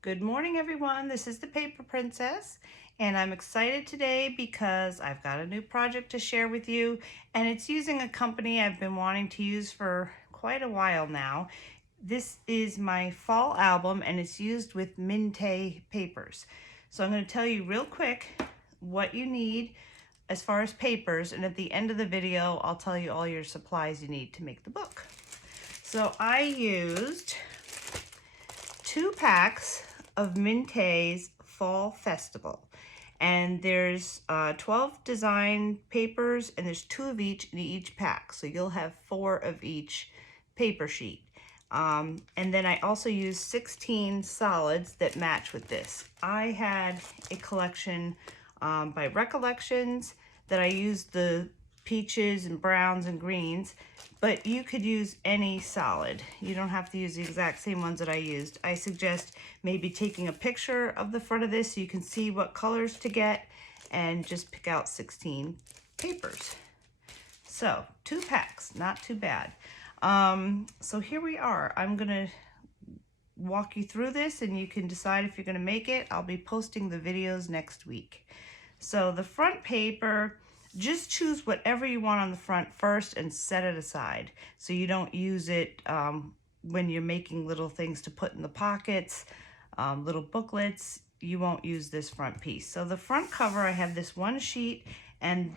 Good morning, everyone. This is the Paper Princess, and I'm excited today because I've got a new project to share with you, and it's using a company I've been wanting to use for quite a while now. This is my fall album, and it's used with Mintay papers. So I'm going to tell you real quick what you need as far as papers, and at the end of the video, I'll tell you all your supplies you need to make the book. So I used 2 packs of Mintay's Fall Festival. And there's 12 design papers, and there's 2 of each in each pack. So you'll have 4 of each paper sheet. And then I also used 16 solids that match with this. I had a collection by Recollections that I used the peaches and browns and greens, but you could use any solid. You don't have to use the exact same ones that I used. I suggest maybe taking a picture of the front of this so you can see what colors to get and just pick out 16 papers. So 2 packs, not too bad. So here we are. I'm gonna walk you through this and you can decide if you're gonna make it. I'll be posting the videos next week. So the front paper, just choose whatever you want on the front first and set it aside so you don't use it when you're making little things to put in the pockets, little booklets. You won't use this front piece. So the front cover, I have this one sheet, and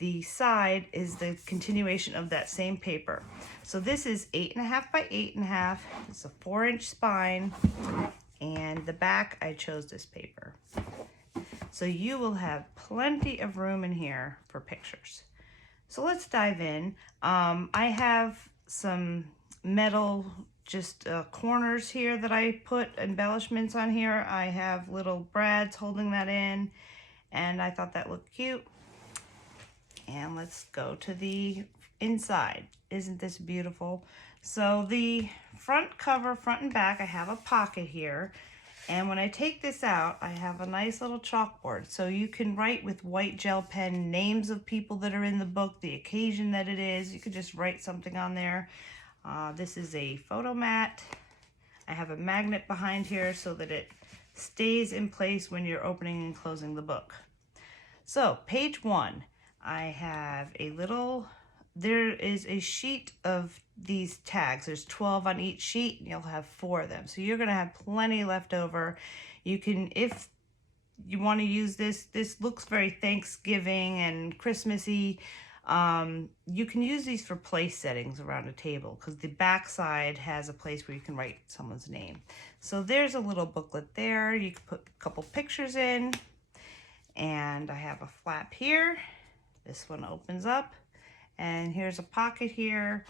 the side is the continuation of that same paper. So this is 8.5 by 8.5. It's a 4-inch spine, and the back, I chose this paper. So you will have plenty of room in here for pictures. So let's dive in. I have some metal corners here that I put embellishments on here. I have little brads holding that in, and I thought that looked cute. And let's go to the inside. Isn't this beautiful? So the front cover, front and back, I have a pocket here. And when I take this out, I have a nice little chalkboard. So you can write with white gel pen names of people that are in the book, the occasion that it is. You could just write something on there. This is a photo mat. I have a magnet behind here so that it stays in place when you're opening and closing the book. So page 1, I have a little, there is a sheet of these tags. There's 12 on each sheet, and you'll have 4 of them. So you're gonna have plenty left over. You can, if you want to use this looks very Thanksgiving and Christmassy. You can use these for place settings around a table because the back side has a place where you can write someone's name. So there's a little booklet there. You can put a couple pictures in, and I have a flap here. This one opens up, and here's a pocket here,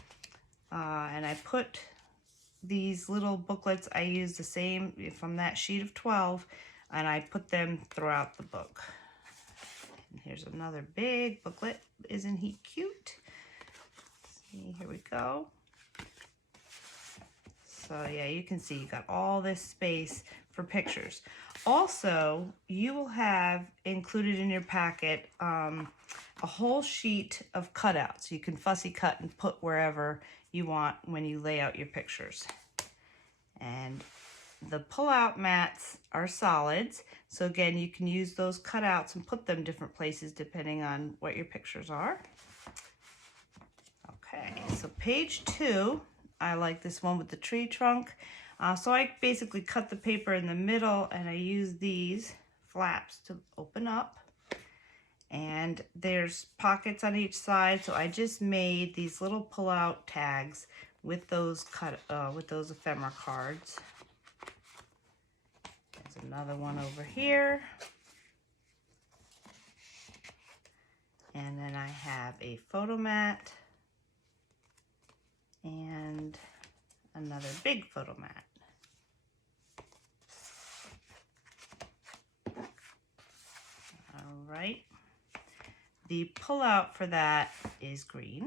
and I put these little booklets. I use the same from that sheet of 12, and I put them throughout the book. And here's another big booklet. Isn't he cute? See, here we go. So yeah, you can see you got all this space for pictures. Also, you will have included in your packet a whole sheet of cutouts. You can fussy cut and put wherever you want when you lay out your pictures. And the pull-out mats are solids. So again, you can use those cutouts and put them different places depending on what your pictures are. Okay, so page 2, I like this one with the tree trunk. So I basically cut the paper in the middle, and I use these flaps to open up. And there's pockets on each side, so I just made these little pull-out tags with those ephemera cards. There's another one over here. And then I have a photo mat and another big photo mat. All right. The pull-out for that is green.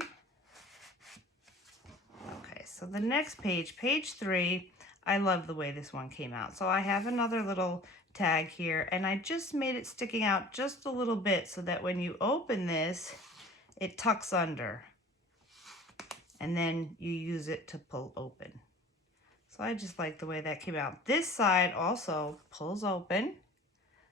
Okay, so the next page, page 3, I love the way this one came out. So I have another little tag here, and I just made it sticking out just a little bit so that when you open this, it tucks under. And then you use it to pull open. So I just like the way that came out. This side also pulls open.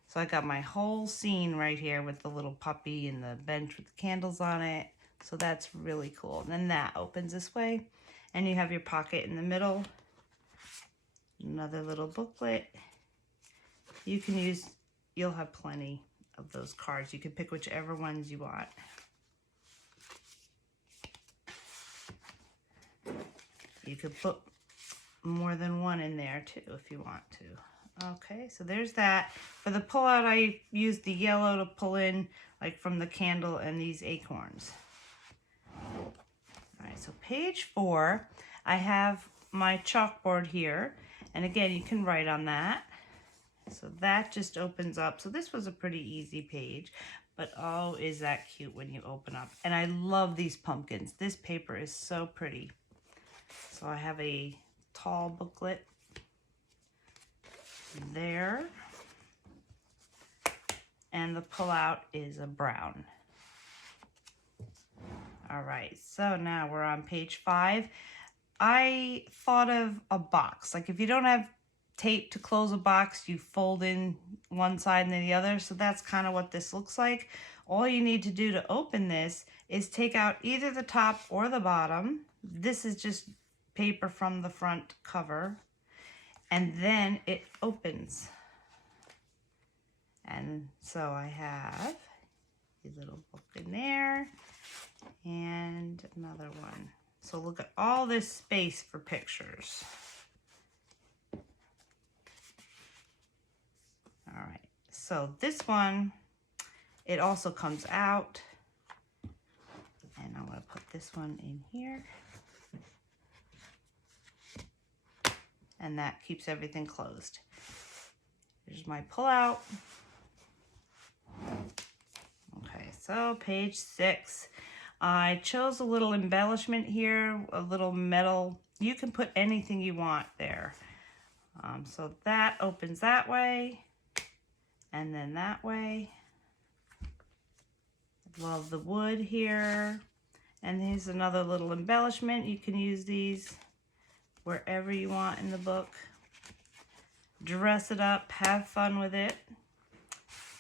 So I got my whole scene right here with the little puppy and the bench with the candles on it. So that's really cool. And then that opens this way. And you have your pocket in the middle. Another little booklet. You can use, you'll have plenty of those cards. You can pick whichever ones you want. You could put more than one in there too if you want to. Okay, so there's that. For the pull out, I used the yellow to pull in like from the candle and these acorns. All right, so page 4, I have my chalkboard here. And again, you can write on that. So that just opens up. So this was a pretty easy page, but oh, is that cute when you open up. And I love these pumpkins. This paper is so pretty. So I have a tall booklet there. And the pullout is a brown. All right, so now we're on page 5. I thought of a box. Like if you don't have tape to close a box, you fold in one side and then the other. So that's kind of what this looks like. All you need to do to open this is take out either the top or the bottom. This is just paper from the front cover. And then it opens. And so I have a little book in there and another one. So look at all this space for pictures. All right, so this one, it also comes out. And I'm gonna put this one in here. And that keeps everything closed. Here's my pullout. Okay, so page 6. I chose a little embellishment here, a little metal. You can put anything you want there. So that opens that way, and then that way. Love the wood here. And here's another little embellishment. You can use these wherever you want in the book. Dress it up, have fun with it.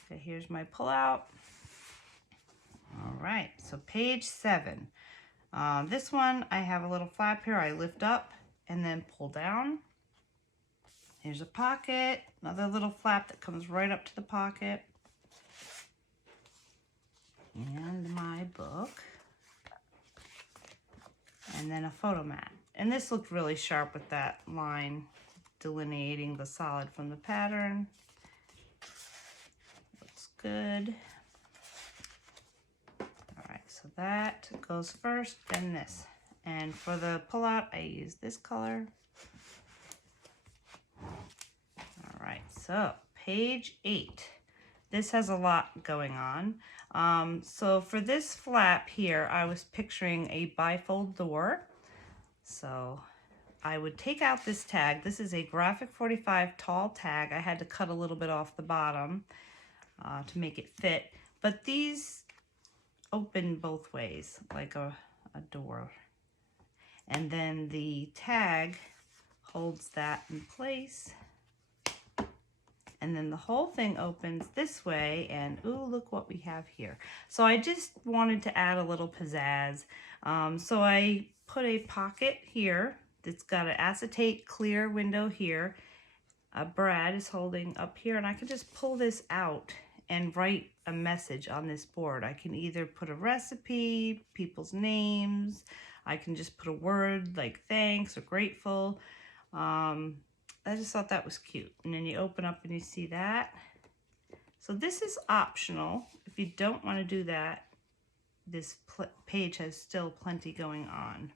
Okay, here's my pullout. All right, so page 7. This one, I have a little flap here. I lift up and then pull down. Here's a pocket, another little flap that comes right up to the pocket. And my book. And then a photo mat. And this looked really sharp with that line delineating the solid from the pattern. Looks good. So that goes first, then this. And for the pullout, I use this color. All right, so page 8. This has a lot going on. So for this flap here, I was picturing a bifold door. So I would take out this tag. This is a graphic 45 tall tag. I had to cut a little bit off the bottom to make it fit. But these open both ways, like a door. And then the tag holds that in place. And then the whole thing opens this way, and ooh, look what we have here. So I just wanted to add a little pizzazz. So I put a pocket here that's got an acetate clear window here. Brad is holding up here, and I can just pull this out and write a message on this board. I can either put a recipe, people's names. I can just put a word like thanks or grateful. I just thought that was cute. And then you open up and you see that. So this is optional. If you don't want to do that, this page has still plenty going on.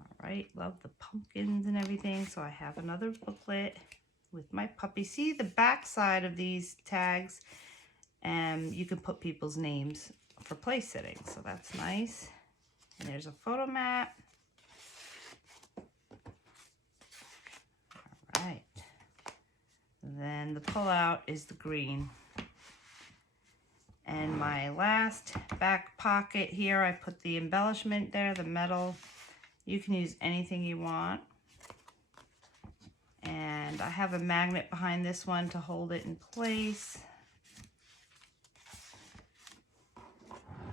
All right, love the pumpkins and everything. So I have another booklet with my puppy. See the back side of these tags, and you can put people's names for place sitting. So that's nice. And there's a photo mat. All right. Then the pullout is the green. And my last back pocket here, I put the embellishment there, the metal. You can use anything you want. And I have a magnet behind this one to hold it in place.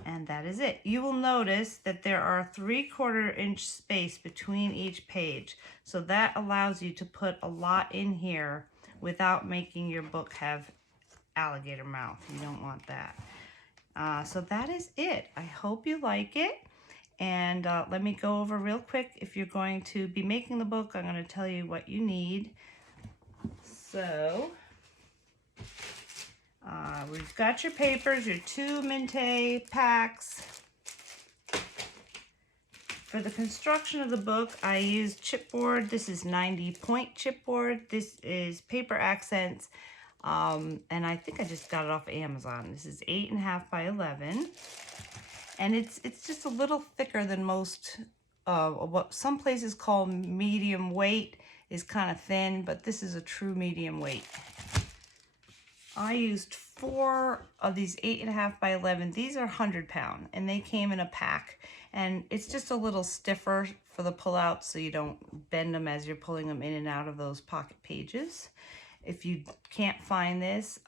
And that is it. You will notice that there are 3/4 inch space between each page. So that allows you to put a lot in here without making your book have alligator mouth. You don't want that. So that is it. I hope you like it. And let me go over real quick. If you're going to be making the book, I'm going to tell you what you need. So we've got your papers, your 2 Mintay packs. For the construction of the book, I used chipboard. This is 90-point chipboard. This is Paper Accents, and I think I just got it off Amazon. This is 8.5 by 11, and it's just a little thicker than most. What some places call medium weight is kind of thin, but this is a true medium weight. I used 4 of these 8.5 by 11. These are 100-pound, and they came in a pack. And it's just a little stiffer for the pullout, so you don't bend them as you're pulling them in and out of those pocket pages. If you can't find this,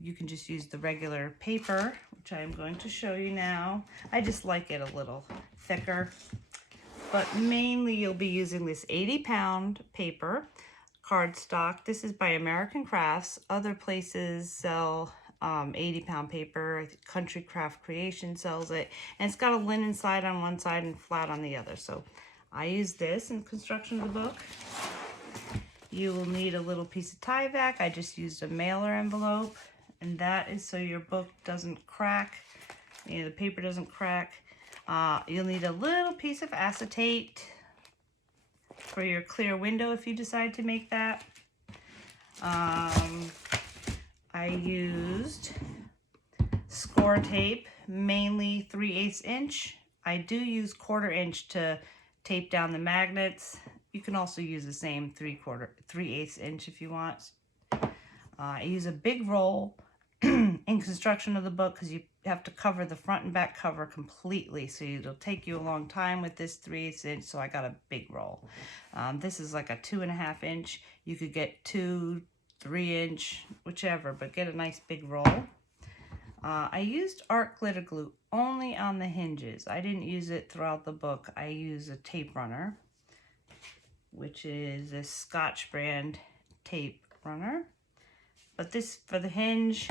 you can just use the regular paper, which I am going to show you now. I just like it a little thicker. But mainly you'll be using this 80-pound paper. Cardstock. This is by American Crafts. Other places sell 80-pound paper. Country Craft Creation sells it. And it's got a linen side on one side and flat on the other. So I use this in construction of the book. You will need a little piece of Tyvek. I just used a mailer envelope. And that is so your book doesn't crack. You know, the paper doesn't crack. You'll need a little piece of acetate for your clear window if you decide to make that. I used score tape, mainly 3/8 inch. I do use 1/4 inch to tape down the magnets. You can also use the same 3/8 inch if you want. I use a big roll in construction of the book because you have to cover the front and back cover completely, so it'll take you a long time with this 3/8 inch, so I got a big roll. This is like a 2.5 inch. You could get 2, 3 inch, whichever, but get a nice big roll. I used art glitter glue only on the hinges. I didn't use it throughout the book. I use a tape runner, which is a Scotch brand tape runner. But this, for the hinge,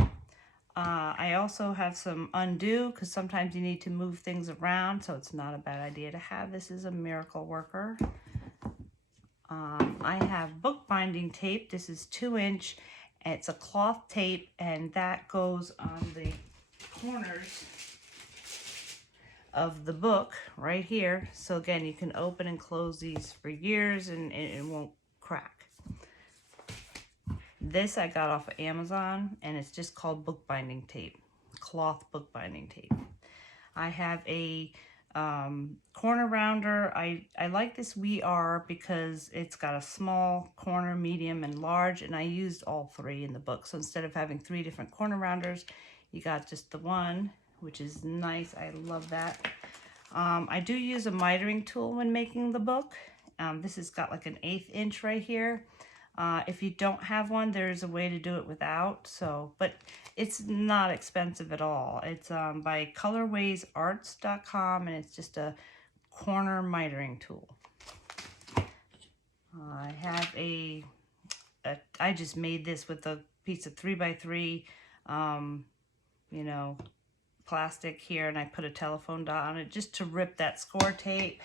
I also have some undo because sometimes you need to move things around, so it's not a bad idea to have. This is a miracle worker. I have bookbinding tape. This is 2 inch. It's a cloth tape, and that goes on the corners of the book right here. So again, you can open and close these for years and it won't crack. This I got off of Amazon, and it's just called bookbinding tape, cloth bookbinding tape. I have a corner rounder. I like this We-R because it's got a small, corner, medium, and large, and I used all 3 in the book. So instead of having 3 different corner rounders, you got just the one, which is nice. I love that. I do use a mitering tool when making the book. This has got like an 1/8 inch right here. If you don't have one, there's a way to do it without. But it's not expensive at all. It's by colorwaysarts.com, and it's just a corner mitering tool. I have I just made this with a piece of 3x3, you know, plastic here, and I put a telephone dot on it just to rip that score tape.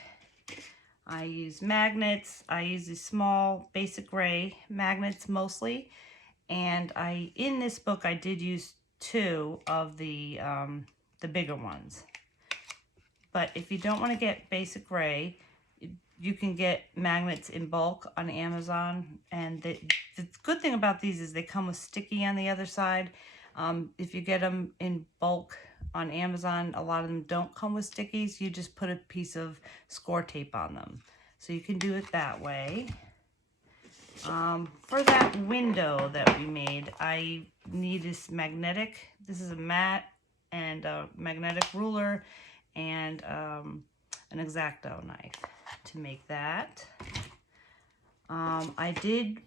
I use magnets. I use these small basic gray magnets mostly, and in this book I did use 2 of the bigger ones. But if you don't want to get basic gray, you can get magnets in bulk on Amazon, and the good thing about these is they come with sticky on the other side. If you get them in bulk on Amazon, a lot of them don't come with stickies. You just put a piece of score tape on them. So you can do it that way. For that window that we made, I need this magnetic. This is a mat and a magnetic ruler and an X-Acto knife to make that. I did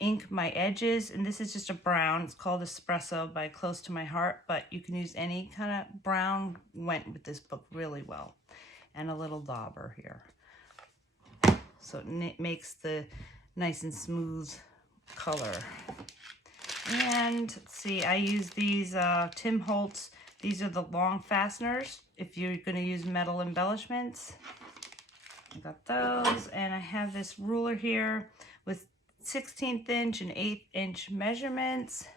ink my edges, and this is just a brown. It's called Espresso by Close to My Heart, but you can use any kind of brown. Went with this book really well. And a little dauber here. So it makes the nice and smooth color. And let's see, I use these Tim Holtz. These are the long fasteners if you're going to use metal embellishments. I got those, and I have this ruler here with 16th inch and 8th inch measurements.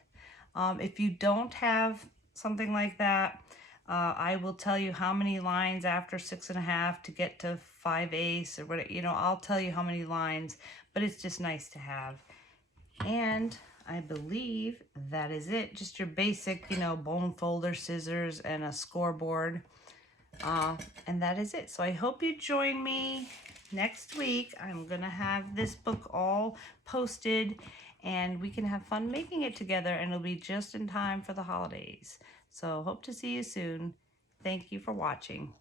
If you don't have something like that, I will tell you how many lines after 6.5 to get to 5/8 or whatever. You know, I'll tell you how many lines, but it's just nice to have. And I believe that is it. Just your basic, you know, bone folder, scissors, and a scoreboard. And that is it. So I hope you join me next week. I'm going to have this book all posted, and we can have fun making it together, and it'll be just in time for the holidays. So hope to see you soon. Thank you for watching.